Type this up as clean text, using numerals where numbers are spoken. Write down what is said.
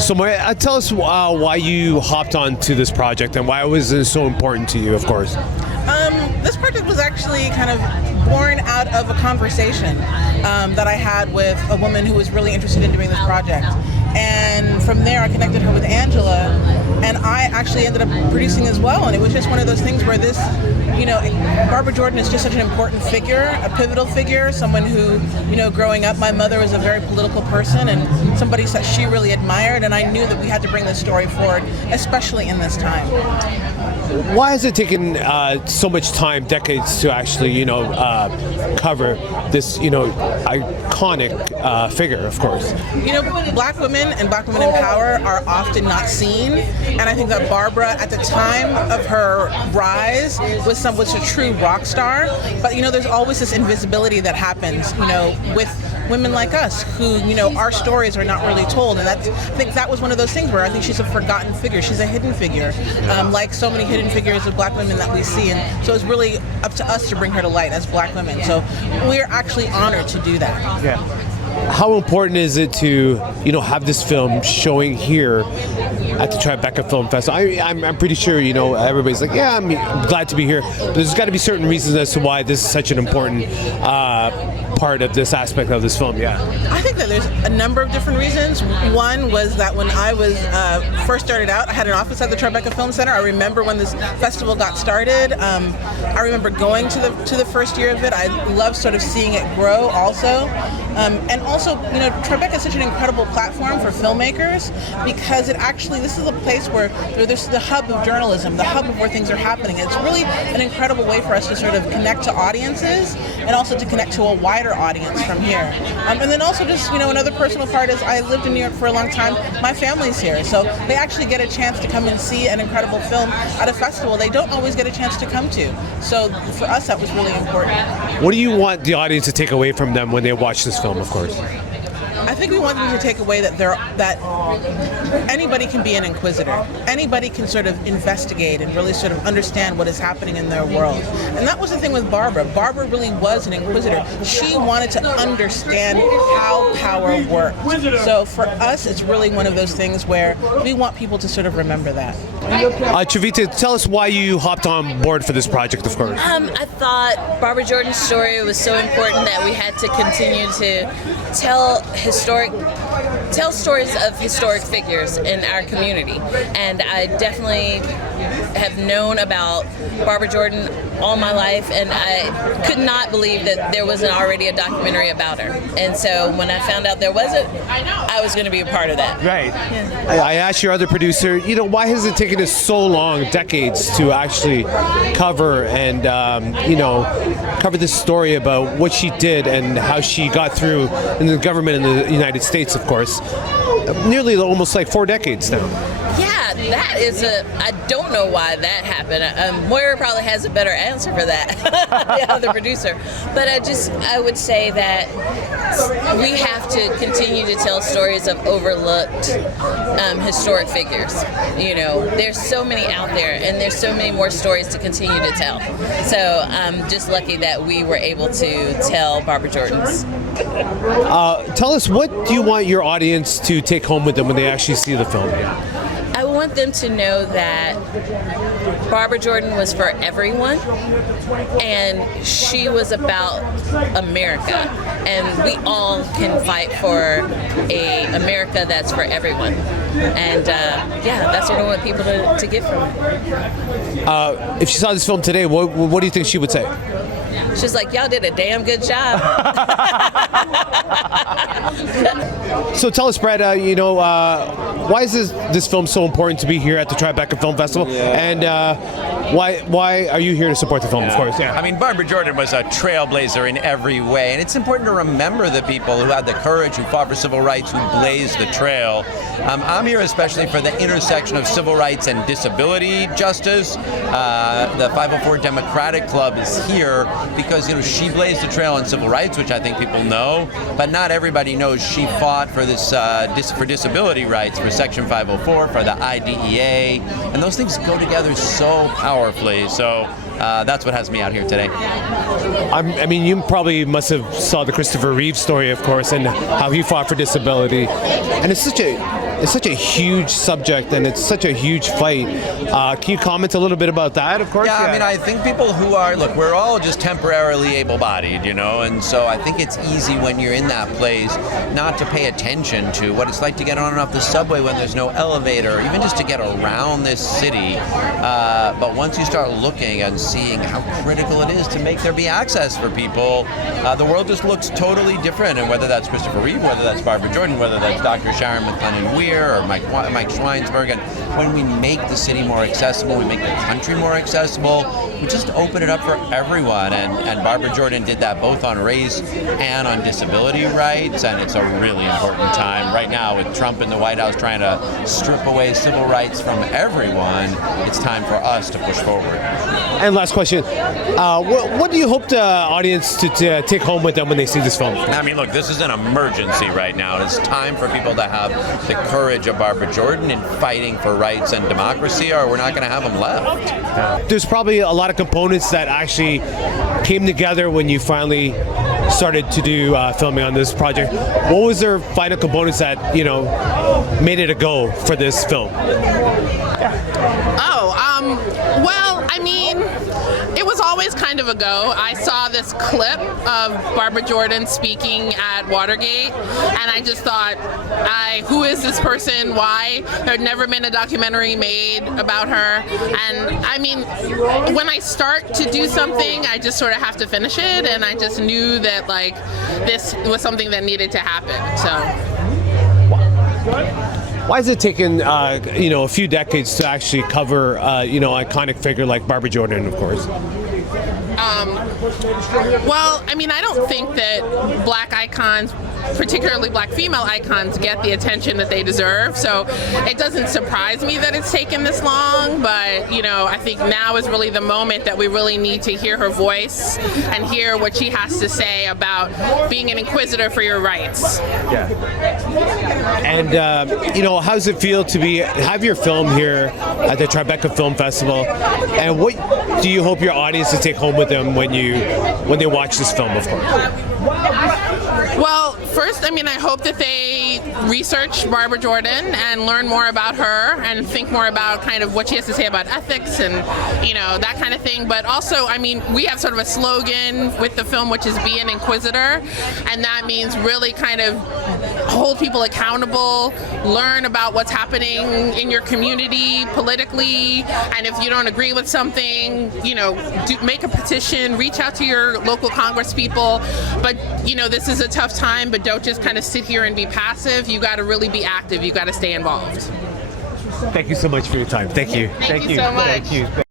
So Moira, tell us why you hopped on to this project and why it was so important to you, of course. This project was actually kind of born out of a conversation that I had with a woman who was really interested in doing this project. And from there, I connected her with Angela, and I actually ended up producing as well. And it was just one of those things where this, Barbara Jordan is just such an important figure, a pivotal figure, someone who, growing up, my mother was a very political person and somebody that she really admired, and I knew that we had to bring this story forward, especially in this time. Why has it taken so much time, decades, to actually, cover this, iconic figure, of course? Black women and Black women in power are often not seen, and I think that Barbara, at the time of her rise, was a true rock star. But there's always this invisibility that happens, with women like us, who our stories are not really told, and I think that was one of those things where I think she's a forgotten figure. She's a hidden figure, like so many hidden figures of Black women that we see, and so it's really up to us to bring her to light as Black women. So we're actually honored to do that. Yeah. How important is it to, have this film showing here at the Trevite Film Festival? I'm pretty sure, everybody's like, yeah, I'm glad to be here. But there's got to be certain reasons as to why this is such an important part of this aspect of this film. Yeah. I think that there's a number of different reasons. One was that when I was first started out, I had an office at the Trevite Film Center. I remember when this festival got started. I remember going to the first year of it. I loved sort of seeing it grow also. And also, Trevite is such an incredible platform for filmmakers because this is a place where there's the hub of journalism, the hub of where things are happening. It's really an incredible way for us to sort of connect to audiences and also to connect to a wider audience from here. And then also just, another personal part is I lived in New York for a long time. My family's here, so they actually get a chance to come and see an incredible film at a festival they don't always get a chance to come to. So for us, that was really important. What do you want the audience to take away from them when they watch this film, of course? I think we want them to take away that anybody can be an inquisitor. Anybody can sort of investigate and really sort of understand what is happening in their world. And that was the thing with Barbara. Barbara really was an inquisitor. She wanted to understand how power worked. So for us, it's really one of those things where we want people to sort of remember that. Trevite, tell us why you hopped on board for this project, of course. I thought Barbara Jordan's story was so important that we had to continue to tell stories of historic figures in our community. And I definitely have known about Barbara Jordan all my life, and I could not believe that there wasn't already a documentary about her. And so when I found out there wasn't, I was going to be a part of that. Right. Yeah. I asked your other producer, why has it taken us so long, decades, to actually cover and, cover this story about what she did and how she got through in the government in the United States, of course, nearly almost like 4 decades now. Yeah, that is I don't know why that happened. Moira probably has a better answer for that, the other producer. But I would say that we have to continue to tell stories of overlooked historic figures. There's so many out there, and there's so many more stories to continue to tell. So I'm just lucky that we were able to tell Barbara Jordan's. Tell us, what do you want your audience to take home with them when they actually see the film? I want them to know that Barbara Jordan was for everyone, and she was about America, and we all can fight for a America that's for everyone. And that's what I want people to get from it. If she saw this film today, what do you think she would say? She's like, y'all did a damn good job. So tell us, Brad, why is this film so important to be here at the Trevite Film Festival? Yeah. And why are you here to support the film, of course? Yeah. I mean, Barbara Jordan was a trailblazer in every way, and it's important to remember the people who had the courage, who fought for civil rights, who blazed the trail. I'm here especially for the intersection of civil rights and disability justice. The 504 Democratic Club is here because she blazed the trail on civil rights, which I think people know, but not everybody knows she fought for this for disability rights, for Section 504, for the IDEA, and those things go together so powerfully. So that's what has me out here today. I mean, you probably must have saw the Christopher Reeve story, of course, and how he fought for disability. And it's such a huge subject, and it's such a huge fight. Can you comment a little bit about that, of course? Yeah, I mean, I think people who are, look, we're all just temporarily able-bodied, you know, and so I think it's easy when you're in that place not to pay attention to what it's like to get on and off the subway when there's no elevator, or even just to get around this city. But once you start looking and seeing how critical it is to make there be access for people, the world just looks totally different. And whether that's Christopher Reeve, whether that's Barbara Jordan, whether that's Dr. Sharon McLennan-Weir or Mike Schweinsberg, and when we make the city more accessible, we make the country more accessible, we just open it up for everyone. And Barbara Jordan did that both on race and on disability rights, and it's a really important time right now with Trump in the White House trying to strip away civil rights from everyone. It's time for us to push forward. And last question, what do you hope the audience to take home with them when they see this film? I mean, look, this is an emergency right now. It's time for people to have the courage of Barbara Jordan in fighting for rights and democracy, or we're not going to have them left. There's probably a lot of components that actually came together when you finally started to do filming on this project. What was their final components that, you know, made it a go for this film? Well, I mean, it was always kind of a go. I saw this clip of Barbara Jordan speaking at Watergate, and I just thought, who is this person? Why? There had never been a documentary made about her. And I mean, when I start to do something, I just sort of have to finish it, and I just knew that, like, this was something that needed to happen. So. Why has it taken, you know, a few decades to actually cover, you know, iconic figure like Barbara Jordan, of course? Well, I mean, I don't think that black icons, particularly black female icons, get the attention that they deserve. So it doesn't surprise me that it's taken this long, but, you know, I think now is really the moment that we really need to hear her voice and hear what she has to say about being an inquisitor for your rights. Yeah. And, you know, how does it feel to have your film here at the Tribeca Film Festival? And what do you hope your audience to take home with them when they watch this film, of course? Well, first, I mean, I hope that they research Barbara Jordan and learn more about her and think more about kind of what she has to say about ethics and, you know, that kind of thing. But also, I mean, we have sort of a slogan with the film, which is be an inquisitor. And that means really kind of hold people accountable, learn about what's happening in your community politically. And if you don't agree with something, you know, make a petition, reach out to your local Congress people. But, you know, this is a tough time, but don't just kind of sit here and be passive. You got to really be active. You got to stay involved. Thank you so much for your time. Thank you. Thank you so much. Thank you.